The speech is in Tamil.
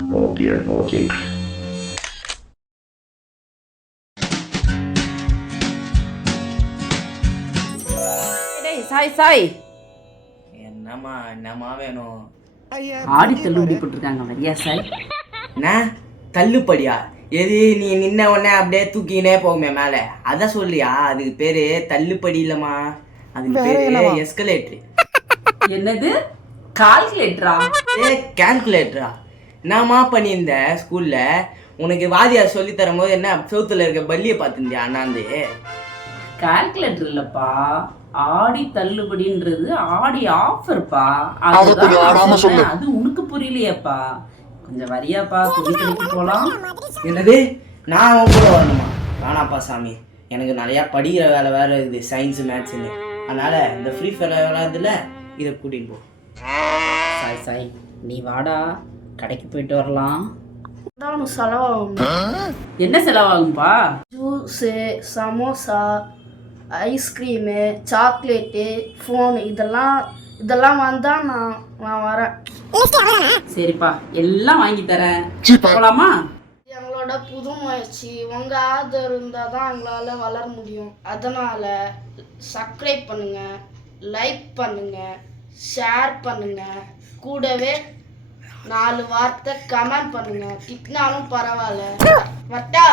Okay, okay. டேய் சாய் சாய், என்னம்மா வேணும்? ஆடி தள்ளுபடி போட்டிருக்காங்க வரியா சாய்? என்ன தள்ளுபடியா? எது நீ நின்ன உடனே அப்படியே தூக்கினே போகுமே மேலே, அதான் சொல்லியா? அதுக்கு பேரு தள்ளுபடி இல்லம்மா, அதுக்கு பேரு எஸ்கலேட்டர். என்னது கால்குலேட்டரா? கால்குலேட்டரா? என்னம்மா பண்ணியிருந்த ஸ்கூல்ல? உனக்கு வாதியார் சொல்லி தரும் போது என்ன செவுத்துல இருக்க பல்லியை பார்த்துருந்தியா அண்ணாந்து? கால்குலேட்டர் இல்லப்பா, ஆடி தள்ளுபடின்றது ஆடி ஆஃபர்ப்பா. அது உனக்கு புரியலையாப்பா? கொஞ்சம் வரியாப்பா, துணி கடைக்கு போலாம். என்னது நான் அவன் கூட வரணுமா? வேணாப்பா சாமி, எனக்கு நிறையா படிக்கிற வேலை வேறு இருக்குது, சயின்ஸு மேத்ஸுன்னு. அதனால் இந்த ஃப்ரீ ஃபயர் விளையாடுறதுல இதை கூட்டின்னு போ. சாய் சாய், நீ வாடா, கடைக்கு போயிட்டு வரலாம். செலவாகும். என்ன செலவாகும்பா? Juice, samosa, ice cream, chocolate, phone, இதெல்லாம் வந்தால் நான் வரேன். சரிப்பா, எல்லாம் வாங்கி தரேன், போலாமா? எங்களோட புது முயற்சி, உங்கள் ஆதரவு இருந்தால் தான் எங்களால் வளர முடியும். அதனால் சப்ஸ்கிரைப் பண்ணுங்கள், லைக் பண்ணுங்கள், ஷேர் பண்ணுங்கள், கூடவே 4 வார்த்தை கமெண்ட் பண்ணுங்கள். திட்டினாலும் பரவாயில்ல. வட்டா